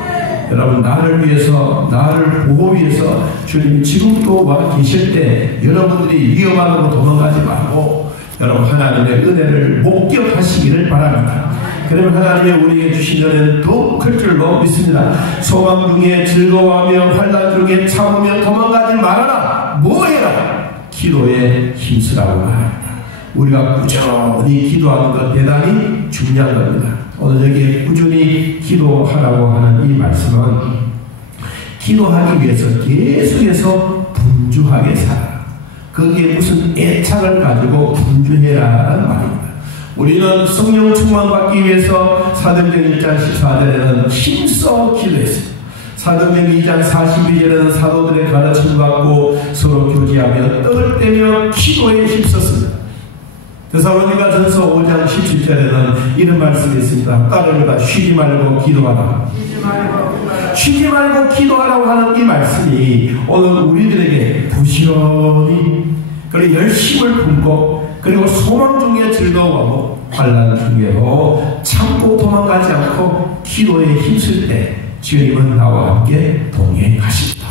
여러분, 나를 위해서, 나를 보호 위해서 주님이 지금도 와 계실 때 여러분들이 위험한 곳으로 도망가지 말고 여러분 하나님의 은혜를 목격하시기를 바랍니다. 그러면 하나님의 우리에게 주신 은혜는 더 클 줄로 믿습니다. 소망 중에 즐거워하며 환난 중에 참으며 도망가지 말아라. 뭐해라? 기도에 힘쓰라고 말합니다. 우리가 꾸준히 기도하는 것 대단히 중요한 겁니다. 오늘 여기에 꾸준히 기도하라고 하는 이 말씀은 기도하기 위해서 계속해서 분주하게 살아라. 거기에 무슨 애착을 가지고 분주해라라는 말입니다. 우리는 성령 충만 받기 위해서 사도행전 1장 14절에는 힘써 기도했습니다. 사도행전 2장 42절에는 사도들의 가르침을 받고 서로 교제하며 떡을 떼며 기도에 힘썼습니다. 데살로니가전서 5장 17절에는 이런 말씀이 있습니다. 따르다 쉬지 말고 기도하라. 쉬지 말고 기도하라고 하는 이 말씀이 오늘 우리들에게 부지런히 그리고 열심을 품고 그리고 소망 중에 즐거워하고 환난 중에도 참고 도망가지 않고 기도에 힘쓸 때 주님은 나와 함께 동행하십니다.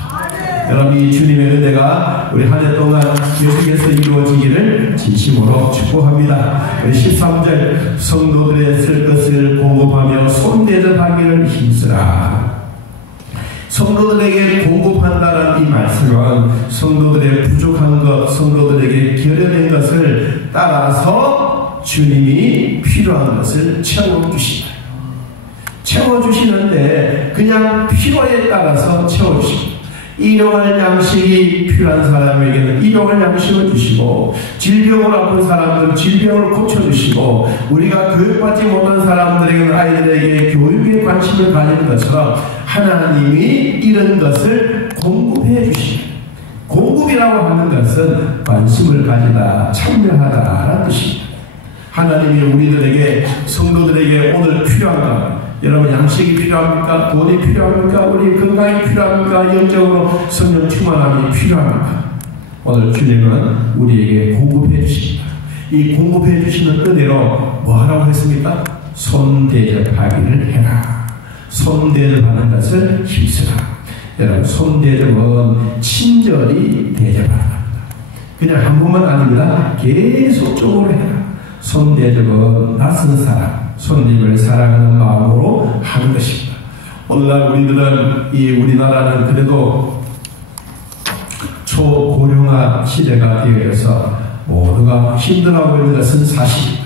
여러분, 이 주님의 은혜가 우리 한 해 동안 계속해서 이루어지기를 진심으로 축복합니다. 우리 13절 성도들의 쓸 것을 공급하며 손대접하기를 힘쓰라. 성도들에게 공급한다는 이 말씀은 성도들의 부족한 것, 성도들에게 결여된 것을 따라서 주님이 필요한 것을 채워주신다. 채워주시는데 그냥 필요에 따라서 채워주십니다. 일용할 양식이 필요한 사람에게는 일용할 양식을 주시고, 질병을 아픈 사람들은 질병을 고쳐주시고, 우리가 교육받지 못한 사람들에게는 아이들에게 교육에 관심을 가지는 것처럼 하나님이 이런 것을 공급해 주십니다. 공급이라고 하는 것은 관심을 가지다, 참여하다라는 뜻입니다. 하나님이 우리들에게, 성도들에게 오늘 필요한 것, 여러분 양식이 필요합니까? 돈이 필요합니까? 우리 건강이 필요합니까? 영적으로 성령 충만함이 필요합니까? 오늘 주님은 우리에게 공급해 주십니다. 이 공급해 주시는 은혜로 뭐 하라고 했습니까? 손대접하기를 해라. 손대접하는 것을 힘쓰라. 여러분, 손대접은 친절히 대접하는 겁니다. 그냥 한 번만 아닙니다. 계속적으로 해라. 손대접은 낯선 사람, 손님을 사랑하는 마음으로 하는 것입니다. 오늘날 우리들은, 우리나라는 그래도 초고령화 시대가 되어서 모두가 힘들어하고 있는 것은 사실입니다.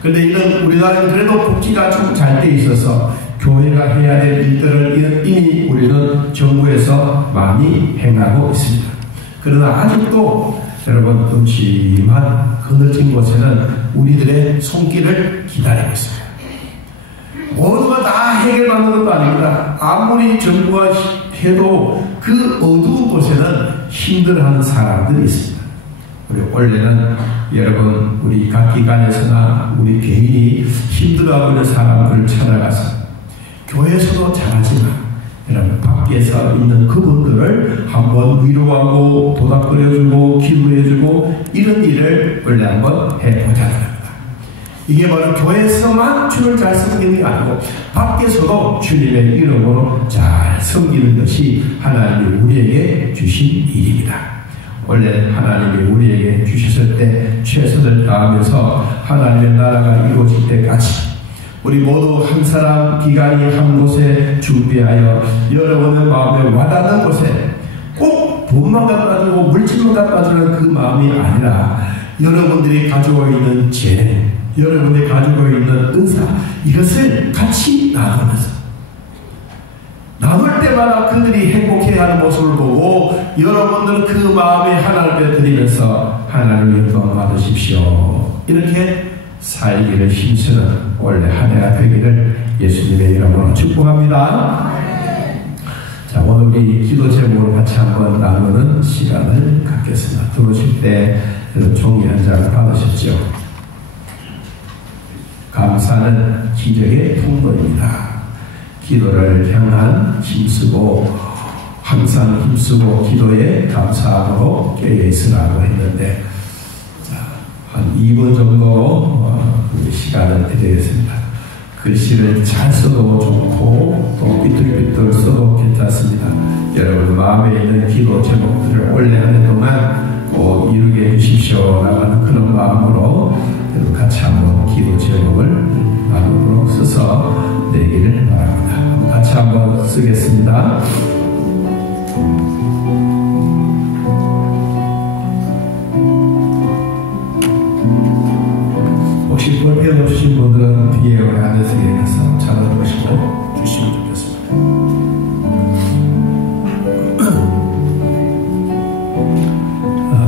그런데 이런 우리나라는 그래도 복지가 좀 잘 돼 있어서 교회가 해야 될 일들을 이미 우리는 정부에서 많이 행하고 있습니다. 그러나 아직도 여러분 음침한 그늘진 곳에는 우리들의 손길을 기다리고 있습니다. 모두가 다 해결받는 것도 아닙니다. 아무리 정부가 해도 그 어두운 곳에는 힘들어하는 사람들이 있습니다. 우리 원래는 여러분 우리 각 기관에서나 우리 개인이 힘들어하고 있는 사람들을 찾아가서 교회에서도 잘하지만 여러분 밖에서 있는 그분들을 한번 위로하고 도닥거려주고 기도해주고 이런 일을 원래 한번 해보자는 겁니다. 이게 바로 교회에서만 주를 잘 섬기는 게 아니고 밖에서도 주님의 이름으로 잘 섬기는 것이 하나님이 우리에게 주신 일입니다. 원래 하나님이 우리에게 주셨을 때 최선을 다하면서 하나님의 나라가 이루어질 때까지 우리 모두 한 사람 기간이 한 곳에 준비하여 여러분의 마음에 와닿는 곳에 꼭 돈만 갖다 주고 물질만 갖다 주는 그 마음이 아니라 여러분들이 가지고 있는 재능, 여러분들이 가지고 있는 은사, 이것을 같이 나누면서 나눌 때마다 그들이 행복해하는 모습을 보고 여러분들 그 마음에 하나님께 드리면서 하나님의 영광 받으십시오. 이렇게 살기를 힘쓰는 원래 한 해가 되기를 예수님의 이름으로 축복합니다. 자, 오늘 우리 기도 제목을 같이 한번 나누는 시간을 갖겠습니다. 들어오실 때 종이 한 장을 받으셨죠. 감사는 기적의 통로입니다. 기도를 향한 힘쓰고 항상 힘쓰고 기도에 감사함으로 깨어있으라고 했는데 한 2분 정도 시간을 드리겠습니다. 글씨를 잘 써도 좋고 또 삐뚤삐뚤 써도 괜찮습니다. 여러분 마음에 있는 기도 제목들을 원래 한 해 동안 꼭 이루게 해주십시오 라는 그런 마음으로 같이 한번 기도 제목을 마음으로 써서 내기를 바랍니다. 같이 한번 쓰겠습니다. 혹시 볼펜 없으신 분들은 뒤에 우리 안에서에 가서 찾아보시고 주시면 좋겠습니다.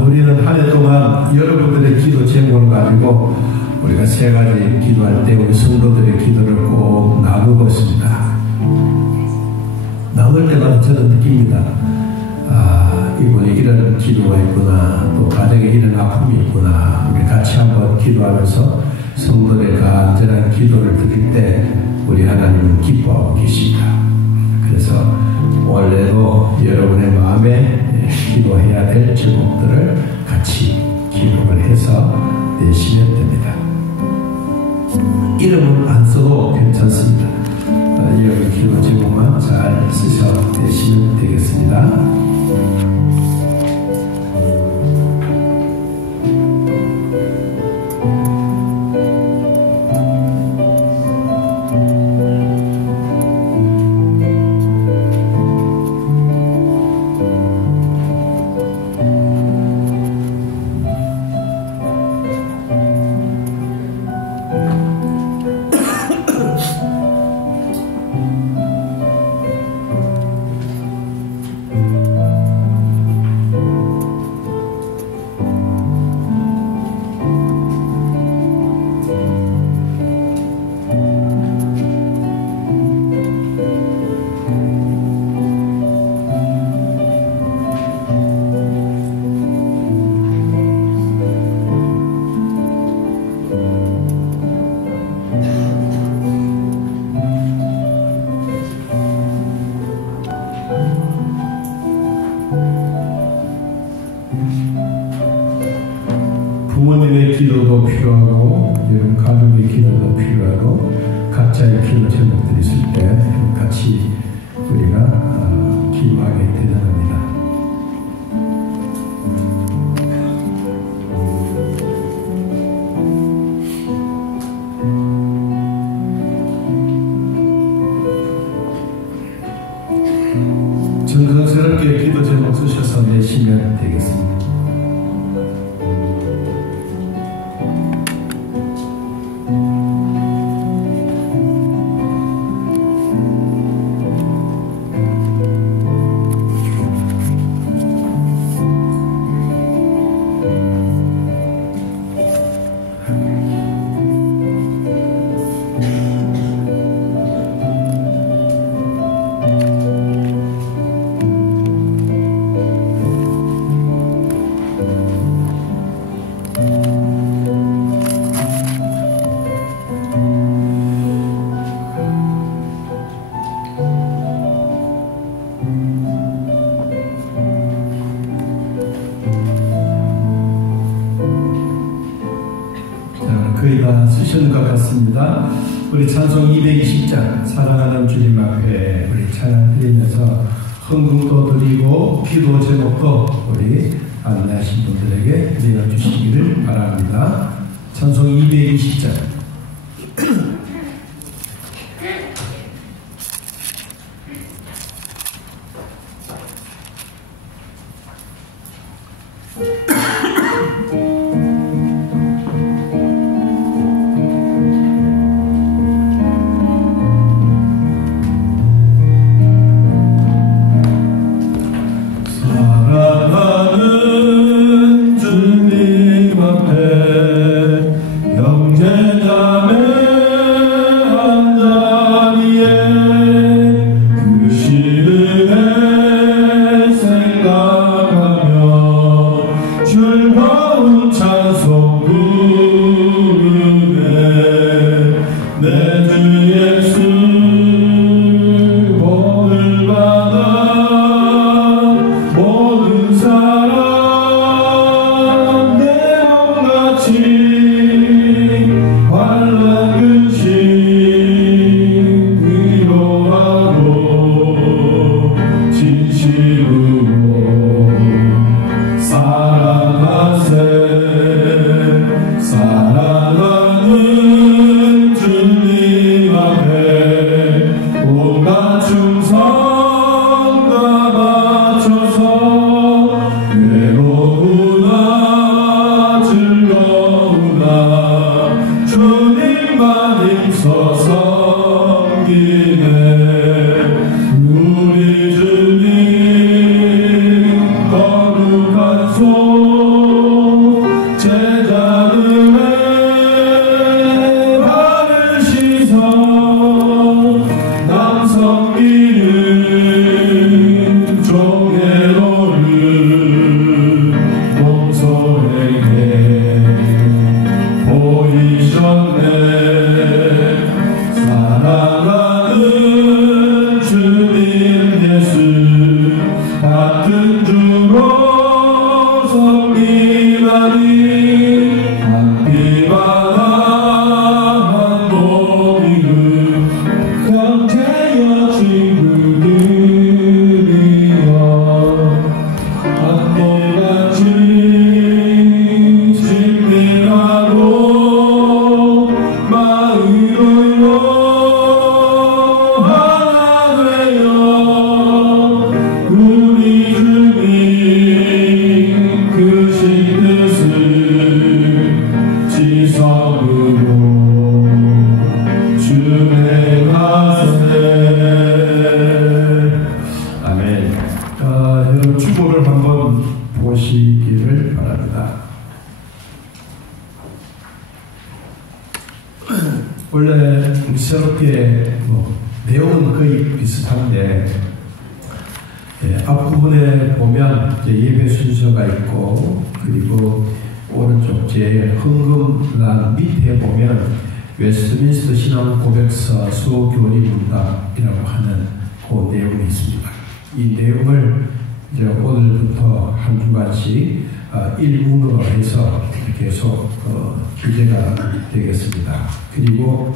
우리는 한 해 동안 여러분들의 기도 제목을 가지고 우리가 세 가지 기도할 때 우리 성도들의 기도를 꼭 나누고 있습니다. 나눌 볼 때마다 저는 느낍니다. 이분이 이런 기도가 있구나, 또 가정에 이런 아픔이 있구나. 우리 같이 한번 기도하면서 성도의 간절한 기도를 드릴 때 우리 하나님은 기뻐하고 계십니다. 그래서 원래도 여러분의 마음에 기도해야 될 제목들을 같이 기록을 해서 내시면 됩니다. 이름은 안 써도 괜찮습니다. 여기 기도 제목만 잘 쓰셔 내시면 되겠습니다. 부모님의 기도도 필요하고 여러분 가족의 기도도 필요하고 각자의 기도 제목들이 있을 때 같이 우리가 기도하게 되는 겁니다. 정성스럽게 기도 제목 쓰셔서 내시면 되겠습니다. 거의 다 쓰시는 것 같습니다. 우리 찬송 220장 사랑하는 주님 앞에 우리 찬양 드리면서 헌금도 드리고 기도 제목도 우리 안내하신 분들에게 드려주시기를 바랍니다. 찬송 220장 형제자매 한자리에 그 시간 그 주보를 한번 보시기를 바랍니다. 원래 새롭게 내용은 거의 비슷한데 앞부분에 보면 예배 순서가 있고, 그리고 오른쪽 제 헌금란 밑에 보면 웨스트민스터 신앙 고백서 수교리 문답이라고 하는 그 내용이 있습니다. 이 내용을 이제 오늘부터 한 주간씩 일문으로 해서 계속 기재가 되겠습니다. 그리고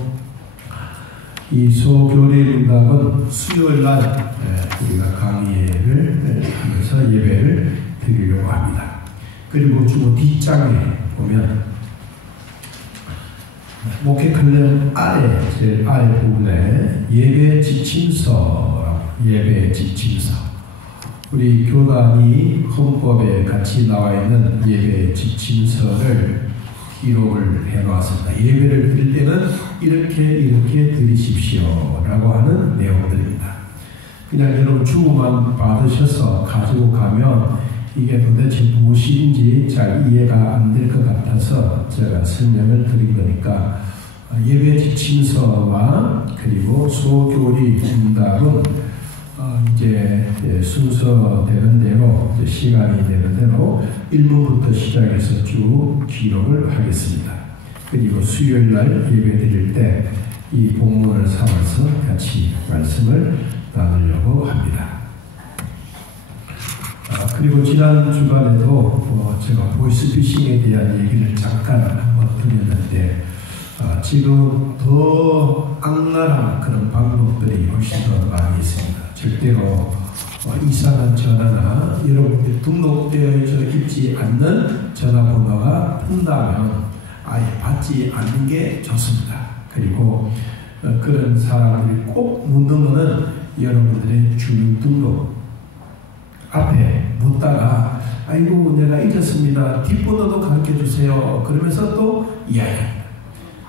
이 소교리 문답은 수요일날 우리가 강의를 하면서 예배를 드리려고 합니다. 그리고 주보 뒷장에 보면 목회 클럽 아래, 제일 아래 부분에 예배 지침서, 예배 지침서. 우리 교단이 헌법에 같이 나와 있는 예배 지침서를 기록을 해 놓았습니다. 예배를 드릴 때는 이렇게 드리십시오 라고 하는 내용들입니다. 그냥 여러분 주보만 받으셔서 가지고 가면 이게 도대체 무엇인지 잘 이해가 안 될 것 같아서 제가 설명을 드린 거니까, 예배 지침서와 그리고 소교리 문답은 이제 순서되는 대로, 이제 시간이 되는 대로 1문부터 시작해서 쭉 기록을 하겠습니다. 그리고 수요일날 예배 드릴 때 이 본문을 삼아서 같이 말씀을 나누려고 합니다. 그리고 지난 주간에도 제가 보이스피싱에 대한 얘기를 잠깐 한번 드렸는데, 지금 더 악랄한 그런 방법들이 훨씬 더 많이 있습니다. 절대로 이상한 전화나 여러분들 등록되어 있지 않는 전화번호가 뜬다면 아예 받지 않는 게 좋습니다. 그리고 그런 사람들이 꼭 묻는 것은 여러분들의 주민등록 앞에 묻다가 아이고 내가 잊었습니다. 뒷번호도 가르쳐주세요. 그러면서 또 이야기합니다.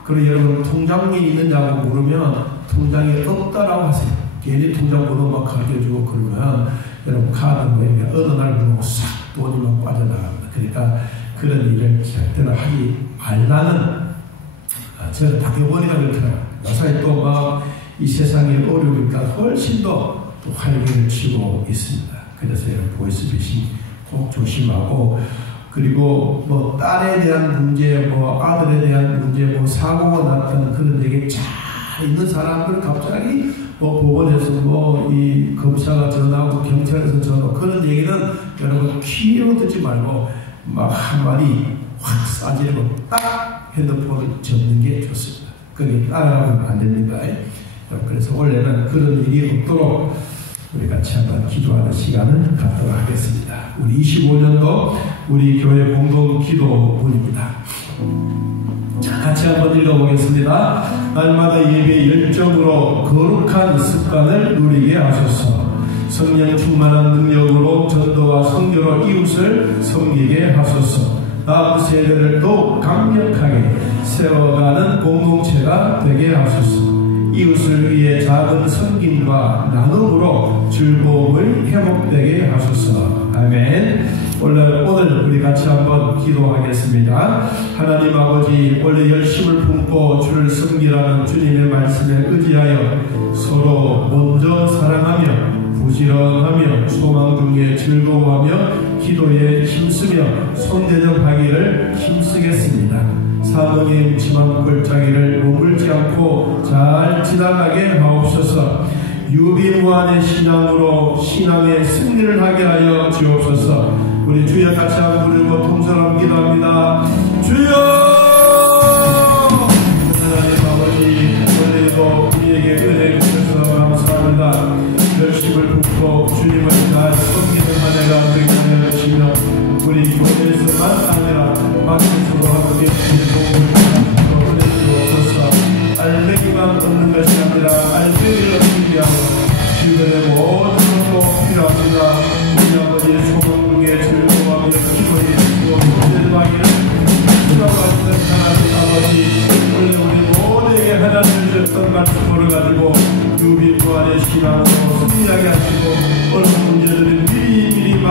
그리고 여러분 통장이 있느냐고 물으면 통장이 없다라고 하세요. 괜히 통장번호만 가르쳐주고 그러면 여러분 카드 모임에 어느 날 그러고 싹 돈이 막 빠져나갑니다. 그러니까 그런 일을 절대로 하지 말라는, 제가 당해보니까 그렇더라고요. 나사에 또 막 이 세상에 어려우니까 훨씬 더 또 활기를 치고 있습니다. 그래서 여러분 보이스피싱 꼭 조심하고, 그리고 뭐 딸에 대한 문제, 뭐 아들에 대한 문제, 뭐 사고가 났다는 그런 얘기 잘 있는 사람들 갑자기 뭐 법원에서 뭐 이 검사가 전화하고 경찰에서 전화하고 그런 얘기는 여러분 귀로 듣지 말고 막 한마디 확 싸지르고 딱 핸드폰을 접는 게 좋습니다. 그게 따라가면 안 됩니다. 그래서 원래는 그런 일이 없도록 우리 같이 한번 기도하는 시간을 갖도록 하겠습니다. 우리 25년도 우리 교회 공동 기도문입니다. 자, 같이 한번 읽어보겠습니다. 날마다 예배 열정으로 거룩한 습관을 누리게 하소서. 성령 충만한 능력으로 전도와 선교로 이웃을 섬기게 하소서. 다음 세대를 또 강력하게 세워가는 공동체가 되게 하소서. 이웃을 위해 작은 섬김과 나눔으로 즐거움을 회복되게 하소서. 아멘. 오늘 우리 같이 한번 기도하겠습니다. 하나님 아버지, 원래 열심을 품고 주를 섬기라는 주님의 말씀에 의지하여 서로 먼저 사랑하며 부지런하며 소망 중에 즐거워하며 기도에 힘쓰며 손대접하기를 힘쓰겠습니다. 사명의 묵심한 골짜기를 머물지 않고 잘 지나가게 하옵소서. 유비무한의 신앙으로 신앙의 승리를 하게 하여 주옵소서. 우리 주여 같이 한번 부르고 통성하고 기도합니다. 주여! 하나님 아버지, 오늘도 우리에게 은혜 주셔서 감사합니다. 열심을 붓고 주님을 잘 섬기는 한 해가 되게 하여 주시며 우리 교회에서만 아니라 밖에서도 함께 주님의 도움을 보내주옵소서. 알배기만 얻는 것이 아니라 알배기를 얻기 위하여 주변의 모든 것도 필요합니다. 우리 아버지의 소망 중에 즐거워하며 기도해 주시고 손대접하기를 기도하시는 하나님 아버지, 원래 우리 모두에게 하나님을 주셨던 말씀을 가지고 유비무한의 신앙으로 승리하게 하시고 어려운 문제들은 미리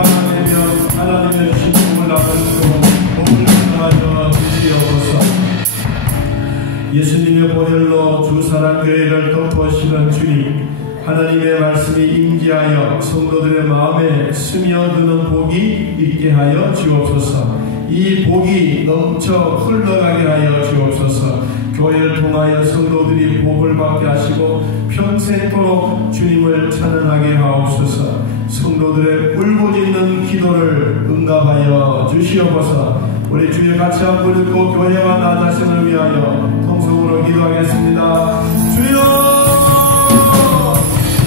주의 보혈로 주사랑교회를 덮으시는 주님, 하나님의 말씀이 임재하여 성도들의 마음에 스며드는 복이 있게 하여 주옵소서. 이 복이 넘쳐 흘러가게 하여 주옵소서. 교회를 통하여 성도들이 복을 받게 하시고 평생토록 주님을 찬양하게 하옵소서. 성도들의 울부짖는 기도를 응답하여 주시옵소서. 우리 주의 같이 한번 읽고 교회와 나 자신을 위하여 통성으로 기도하겠습니다. 주여!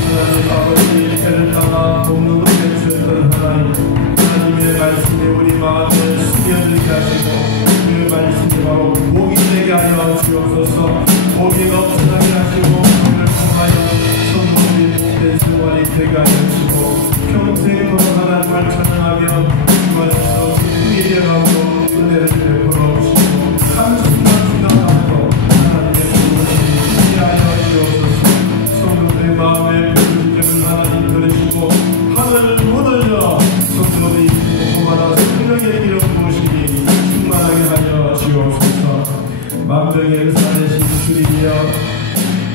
하나님 아버지, 때를 따라 돕는 은혜 주셨던 하나님, 하나님의 말씀에 우리 마음을 스며들게 하시고 그 말씀이 바로 복이 되게 하여 주옵소서. 복이 넘쳐나게 하시고 그를 통하여 성도들이 복된 생활이 되게 하여 주시고 평생토록 하나님을 찬양하며 주말에서 기쁨이 되어가고 은혜를 베풀어 주시고 한 순간순간마다 하나님의 복을 이해하여 주옵소서. 성도들의 마음에 부르짖음을 하나님 들으시고 하늘을 무너져 성도들이 복받아 생명의 기름 부으시니 충만하게 하여 주옵소서. 만병의 의사 되신 주님이여,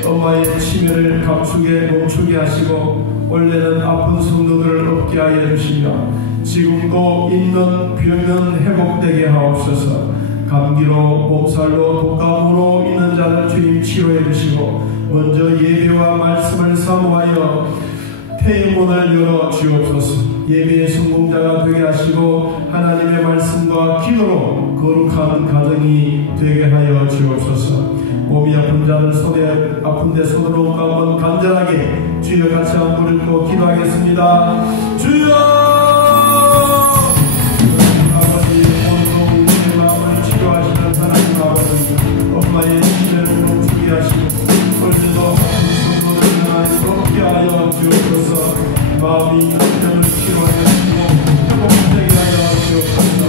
엄마의 치매를 감추게 멈추게 하시고 원래는 아픈 성도들을 얻게 하여 주시며 지금도 있는 병은 회복되게 하옵소서. 감기로 몸살로 독감으로 있는 자를 주님 치료해 주시고 먼저 예배와 말씀을 사모하여 태의 문을 열어 주옵소서. 예배의 성공자가 되게 하시고 하나님의 말씀과 기도로 거룩한 가정이 되게 하여 주옵소서. 몸이 아픈 자를 아픈데 손으로 한번 간절하게 주여 같이 한번 읽고 기도하겠습니다. 주여! 아버지, 온통 우리의 마음을 치료하시는 하나님 아버지, 엄마의 치매를 멈추게 하시고 오늘도 아픈 성도들을 하나님 돕게 하여 주옵소서. 마음이 병을 치료하여 주시고 회복되게 하여 주옵소서.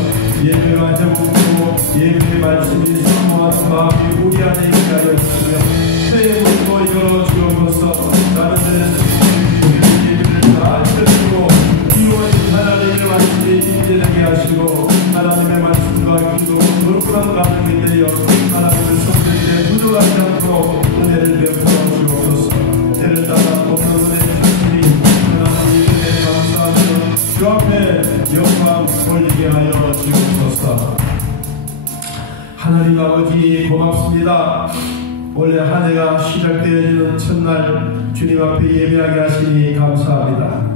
예배가 회복되고 예배의 말씀이 사모하는 마음이 우리 안에 있게 하여 주시며 새해 문도 열어 주옵소서. 다른 데에서 예배를 다 드리고 기도하신 하나님의 말씀이 임재되게 하시고 하나님의 말씀과 기도로 거룩한 가정이 되어 하나님의 성전에 부족하지 않도록 은혜를 베풀어 주옵소서. 때를 따라 없는 은혜 주시니 하나님 이름에 감사하며 주 앞에 영광 돌리게 하여 주옵소서. 하나님 아버지 고맙습니다. 원래 한 해가 시작되어지는 첫날 주님 앞에 예배하게 하시니 감사합니다.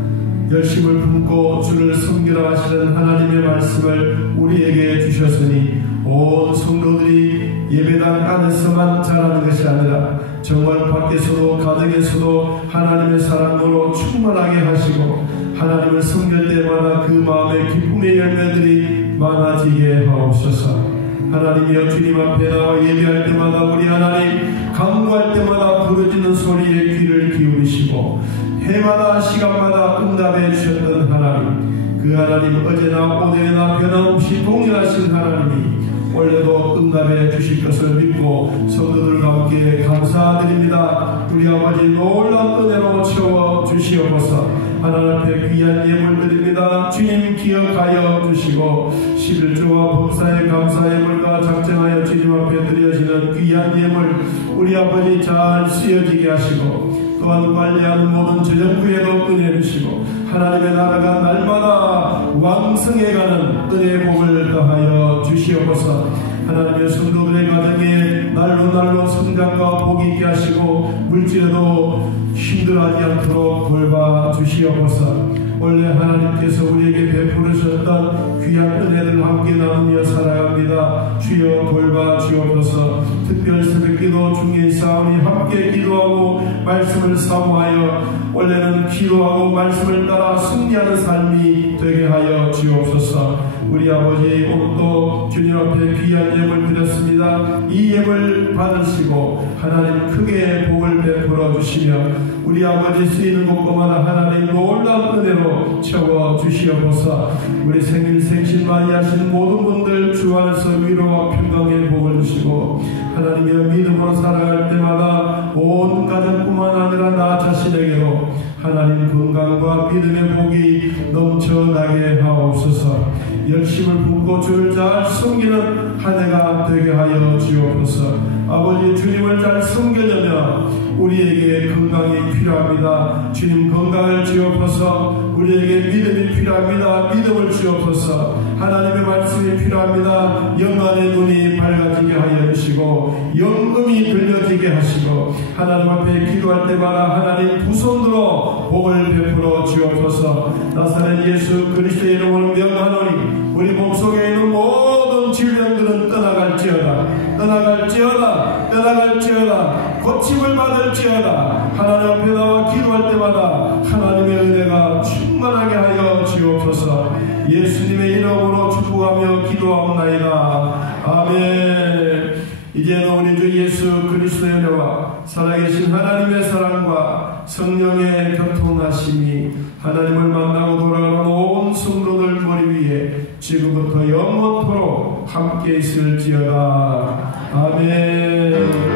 열심을 품고 주를 섬기러 하시는 하나님의 말씀을 우리에게 주셨으니 온 성도들이 예배당 안에서만 자라는 것이 아니라 정말 밖에서도 가정에서도 하나님의 사랑으로 충만하게 하시고 하나님을 섬길 때마다 그 마음의 기쁨의 열매들이 많아지게 하옵소서. 하나님이여, 주님 앞에 나와 예배할 때마다 우리 하나님 간구할 때마다 부르짖는 소리에 귀를 기울이시고 해마다 시간마다 응답해 주셨던 하나님, 그 하나님 어제나 오늘이나 변함없이 동일하신 하나님이 원래도 응답해 주실 것을 믿고 성도들과 함께 감사드립니다. 우리 아버지 놀라운 은혜로 채워 주시옵소서. 하나님 앞에 귀한 예물 드립니다. 주님 기억하여 주시고 11조와 범사의 감사 예물과 작정하여 주님 앞에 드려지는 귀한 예물 우리 아버지 잘 쓰여지게 하시고 또한 관리하는 모든 재정부에도 은혜 주시고 하나님의 나라가 날마다 왕성해가는 은혜의 복을 더하여 주시옵소서. 하나님의 성도들의 가정에 날로 성장과 복이 있게 하시고 물질에도 힘들어하지 않도록 돌봐 주시옵소서. 원래 하나님께서 우리에게 베풀으셨던 귀한 은혜를 함께 나누며 살아갑니다. 주여 돌봐 주옵소서. 특별 새벽기도 중에 싸우니 함께 기도하고 말씀을 사모하여 원래는 기도하고 말씀을 따라 승리하는 삶이 되게 하여 주옵소서. 우리 아버지 오늘도 주님 앞에 귀한 예물 드렸습니다. 이 예물 받으시고 하나님 크게 복을 베풀어 주시며 우리 아버지 쓰이는 곳마다 하나님 놀라운 은혜로 채워 주시옵소서. 우리 생일 생신 많이 하신 모든 분들 주 안에서 위로와 평강의 복을 주시고 하나님의 믿음으로 살아갈 때마다 온 가정뿐만 아니라 나 자신에게로 하나님 건강과 믿음의 복이 넘쳐나게 하옵소서. 열심을 품고 주를 잘 섬기는 한 해가 되게 하여 주옵소서. 아버지 주님을 잘 섬기려면 우리에게 건강이 필요합니다. 주님 건강을 주옵소서. 우리에게 믿음이 필요합니다. 믿음을 주옵소서. 하나님의 말씀이 필요합니다. 영안의 눈이 밝아지게 하여 주시고 영음이 들려지게 하시고 하나님 앞에 기도할 때마다 하나님 두 손으로 복을 베풀어 주옵소서. 나사렛 예수 그리스도의 이름으로 명하노니 우리 몸속에 있는 모든 질병들은 떠나갈지어다. 떠나갈지어다. 떠나갈지어다. 고침을 받을지어다. 하나님 앞에 나와 기도할 때마다 하나님의 은혜가 충만하게 하여 주옵소서. 예수님의 이름으로 축복하며 기도하옵나이다. 아멘. 이제는 우리 주 예수 그리스도의 은혜와 살아계신 하나님의 사랑과 성령의 교통하심이 하나님을 만나고 돌아가는 온 성도들 머리 위에 지금부터 영원토록 함께 있을지어다. 아멘.